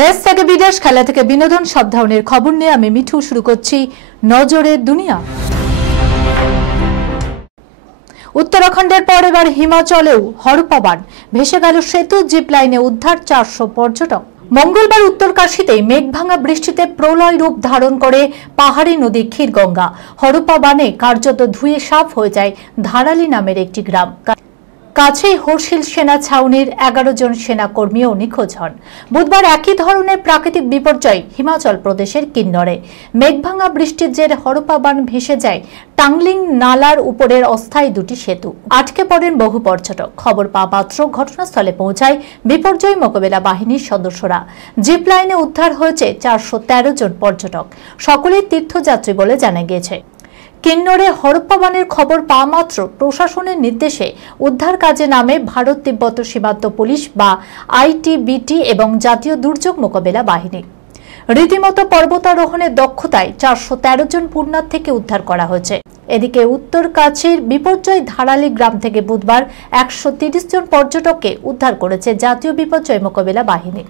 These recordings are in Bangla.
দেশ থেকে বিদেশ, খেলা থেকে বিনোদন, সব ধরনের খবর নিয়ে আমি মিঠু শুরু করছি নজরের দুনিয়া। উত্তরাখণ্ডের পর এবার হিমাচলেও হরপ্পা বান, ভেসে গেল সেতু, জিপ লাইনে উদ্ধার 400 পর্যটক। মঙ্গলবার উত্তরকাশীতে মেঘভাঙা বৃষ্টিতে প্রলয় রূপ ধারণ করে পাহাড়ি নদী ক্ষীরগঙ্গা। হরপ্পা বানে কার্যত ধুয়ে সাফ হয়ে যায় ধারালি নামের একটি গ্রাম। কাছেই হর্ষিল সেনা ছাউনির 11 জন সেনাকর্মীও নিখোঁজ হন। বুধবার একই ধরনের প্রাকৃতিক বিপর্যয় হিমাচল প্রদেশের কিন্নরে। মেঘভাঙা বৃষ্টির জেরে হরপ্পা বান ভেসে যায় টাংলিং নালার উপরের অস্থায়ী দুটি সেতু। আটকে পড়েন বহু পর্যটক। খবর পাওয়া মাত্র ঘটনাস্থলে পৌঁছায় বিপর্যয় মোকাবেলা বাহিনীর সদস্যরা। জিপ লাইনে উদ্ধার হয়েছে 413 জন পর্যটক, সকলেই তীর্থযাত্রী বলে জানা গিয়েছে। কিন্নরে হরপ্পা বানের খবর পাওয়া মাত্র প্রশাসনের নির্দেশে উদ্ধার কাজে নামে ভারত তিব্বত সীমান্ত পুলিশ বা আইটিবিটি এবং জাতীয় দুর্যোগ মোকাবেলা বাহিনী। রীতিমতো পর্বতারোহণের দক্ষতায় 413 জন পুণ্যার্থীকে উদ্ধার করা হয়েছে। এদিকে উত্তরকাশীর বিপর্যয় ধারালি গ্রাম থেকে বুধবার 130 জন পর্যটককে উদ্ধার করেছে জাতীয় বিপর্যয় মোকাবেলা বাহিনী।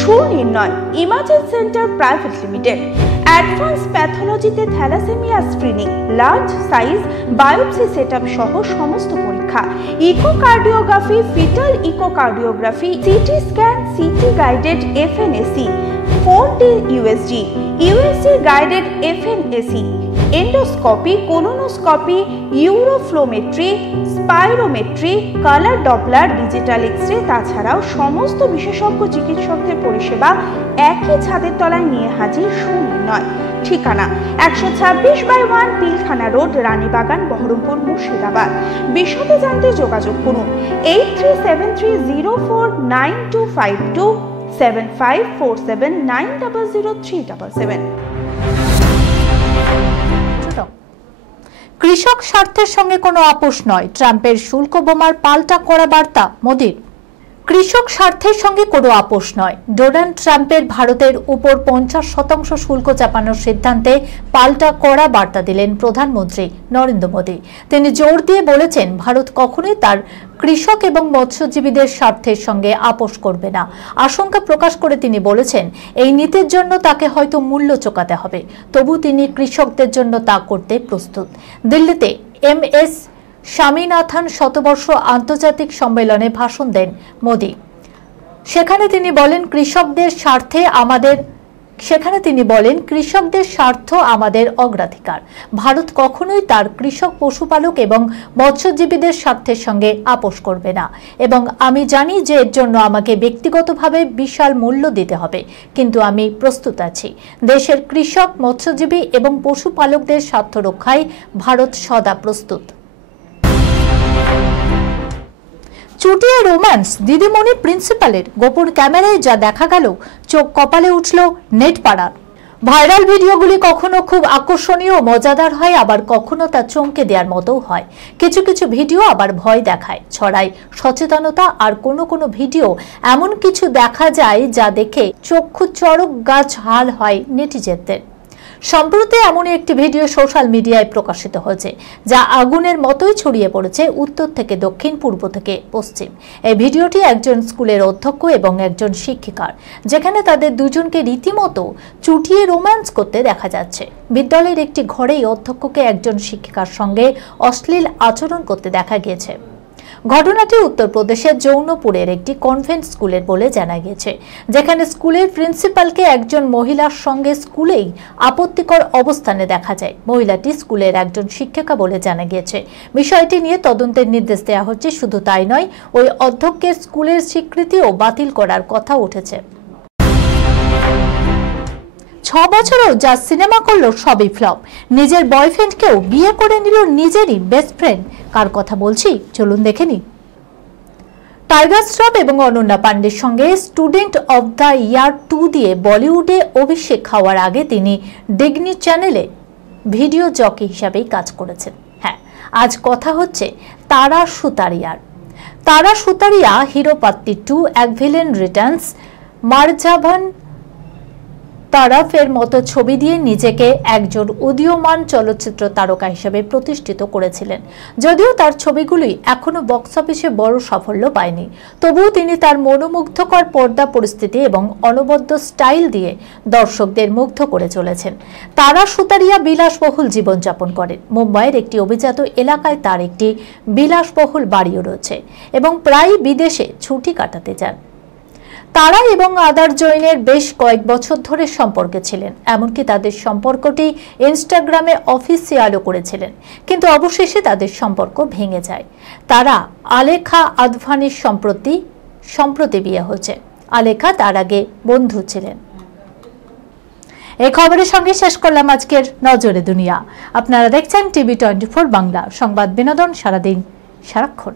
Sunirnoy imaging centre private limited advance প্যাথোলজিতে thalassaemia screening, large size biopsy setup সহ সমস্ত পরীক্ষা, echocardiography, fetal echocardiography, CT scan, CT guided FNAC, 4D USG, USG guided FNAC, endoscopy, colonoscopy, uroflowmetry, spirometry, colour doppler, digital x ray, তাছাড়াও সমস্ত বিশেষজ্ঞ চিকিৎসকদের পরিষেবা একই ছাদের তলায় নিয়ে হাজির সুনির্ণয়। ঠিকানা 126/1 পিলখানা রোড, রানীবাগান, বহরমপুর, মুর্শিদাবাদ। বিশদে জানতে যোগাযোগ করুন 8373049252 7547900377। কৃষক স্বার্থের সঙ্গে কোনো আপোষ নয়, ট্রাম্পের শুল্ক বোমার পাল্টা কড়া বার্তা মোদির। কৃষক স্বার্থের সঙ্গে কোনো আপোষ নয়, ডোনাল্ড ট্রাম্পের ভারতের উপর 50% শুল্ক চাপানোর সিদ্ধান্তে পাল্টা কড়া বার্তা দিলেন প্রধানমন্ত্রী নরেন্দ্র মোদী। তিনি জোর দিয়ে বলেছেন, ভারত কখনোই তার কৃষক এবং মৎস্যজীবীদের স্বার্থের সঙ্গে আপোষ করবে না। আশঙ্কা প্রকাশ করে তিনি বলেছেন, এই নীতির জন্য তাকে হয়তো মূল্য চোকাতে হবে, তবু তিনি কৃষকদের জন্য তা করতে প্রস্তুত। দিল্লিতে MS স্বামীনাথন শতবর্ষ আন্তর্জাতিক সম্মেলনে ভাষণ দেন মোদী। সেখানে তিনি বলেন, কৃষকদের স্বার্থ আমাদের অগ্রাধিকার। ভারত কখনোই তার কৃষক, পশুপালক এবং মৎস্যজীবীদের স্বার্থের সঙ্গে আপোষ করবে না, এবং আমি জানি যে এর জন্য আমাকে ব্যক্তিগতভাবে বিশাল মূল্য দিতে হবে, কিন্তু আমি প্রস্তুত আছি। দেশের কৃষক, মৎস্যজীবী এবং পশুপালকদের স্বার্থ রক্ষায় ভারত সদা প্রস্তুত। চুটিয়ে রোম্যান্স, দিদিমণি প্রিন্সিপালের গোপন ক্যামেরায় যা দেখা গেল, চোখ কপালে উঠল নেট পাড়ার। ভাইরাল ভিডিওগুলি কখনো খুব আকর্ষণীয় ও মজাদার হয়, আবার কখনো তা চমকে দেওয়ার মতো হয়। কিছু কিছু ভিডিও আবার ভয় দেখায়, ছড়ায় সচেতনতা, আর কোনো কোনো ভিডিও এমন কিছু দেখা যায় যা দেখে চক্ষু চড়ক গাছ হাল হয় নেটিজেনদের। সম্প্রতি এমন একটি ভিডিও সোশ্যাল মিডিয়ায় প্রকাশিত হয়েছে, যা আগুনের মতোই ছড়িয়ে পড়েছে উত্তর থেকে দক্ষিণ, পূর্ব থেকে পশ্চিম। এই ভিডিওটি একজন স্কুলের অধ্যক্ষ এবং একজন শিক্ষিকার, যেখানে তাদের দুজনকে রীতিমতো চুটিয়ে রোম্যান্স করতে দেখা যাচ্ছে। বিদ্যালয়ের একটি ঘরেই অধ্যক্ষকে একজন শিক্ষিকার সঙ্গে অশ্লীল আচরণ করতে দেখা গিয়েছে। ঘটনাটি উত্তরপ্রদেশের জৌনপুরের একটি কনভেন্ট স্কুলের বলে জানা গিয়েছে, যেখানে স্কুলের প্রিন্সিপালকে একজন মহিলার সঙ্গে স্কুলেই আপত্তিকর অবস্থানে দেখা যায়। মহিলাটি স্কুলের একজন শিক্ষিকা বলে জানা গিয়েছে। বিষয়টি নিয়ে তদন্তের নির্দেশ দেওয়া হচ্ছে। শুধু তাই নয়, ওই অধ্যক্ষের স্কুলের স্বীকৃতিও বাতিল করার কথা উঠেছে। 6 বছরেও যা সিনেমা করলো সবই ফ্লপ। নিজের বয়ফ্রেন্ডকেও বিয়ে করে নিল নিজেরই বেস্ট ফ্রেন্ড। কার কথা বলছি চলুন দেখে নিই। টাইগার শ্রফ এবং অনন্যা পান্ডের সঙ্গে স্টুডেন্ট অব দ্য ইয়ার 2 দিয়ে বলিউডে অভিষেক হওয়ার আগে তিনি ডিগনি চ্যানেলে ভিডিও জকি হিসাবেই কাজ করেছেন। হ্যাঁ, আজ কথা হচ্ছে তারা সুতারিয়ার। তারা সুতারিয়া, হিরো পাত্তি 2, এক ভিলেন রিটার্নস, মারজাভান তারা ফের মতো ছবি দিয়ে নিজেকে একজন উদীয়মান চলচ্চিত্র তারকা হিসেবে প্রতিষ্ঠিত করেছিলেন। যদিও তার ছবিগুলি এখনো বক্স অফিসে বড় সাফল্য পায়নি, তবুও তিনি তার মনোমুগ্ধকর পর্দা পরিস্থিতি এবং অনবদ্য স্টাইল দিয়ে দর্শকদের মুগ্ধ করে চলেছেন। তারা সুতারিয়া বিলাসবহুল জীবনযাপন করেন। মুম্বাইয়ের একটি অভিজাত এলাকায় তার একটি বিলাসবহুল বাড়িও রয়েছে এবং প্রায় বিদেশে ছুটি কাটাতে যান। তারা এবং আদার জৈনের বেশ কয়েক বছর ধরে সম্পর্কে ছিলেন, এমনকি তাদের সম্পর্কটি ইনস্টাগ্রামে অফিসিয়ালও করেছিলেন, কিন্তু অবশেষে তাদের সম্পর্ক ভেঙে যায়। তারা আলেখা আদভানির সম্প্রতি বিয়ে হয়েছে। আলেখা তার আগে বন্ধু ছিলেন। এই খবরের সঙ্গে শেষ করলাম আজকের নজরে দুনিয়া। আপনারা দেখছেন টিভি 24 বাংলা, সংবাদ বিনোদন সারাদিন সারাক্ষণ।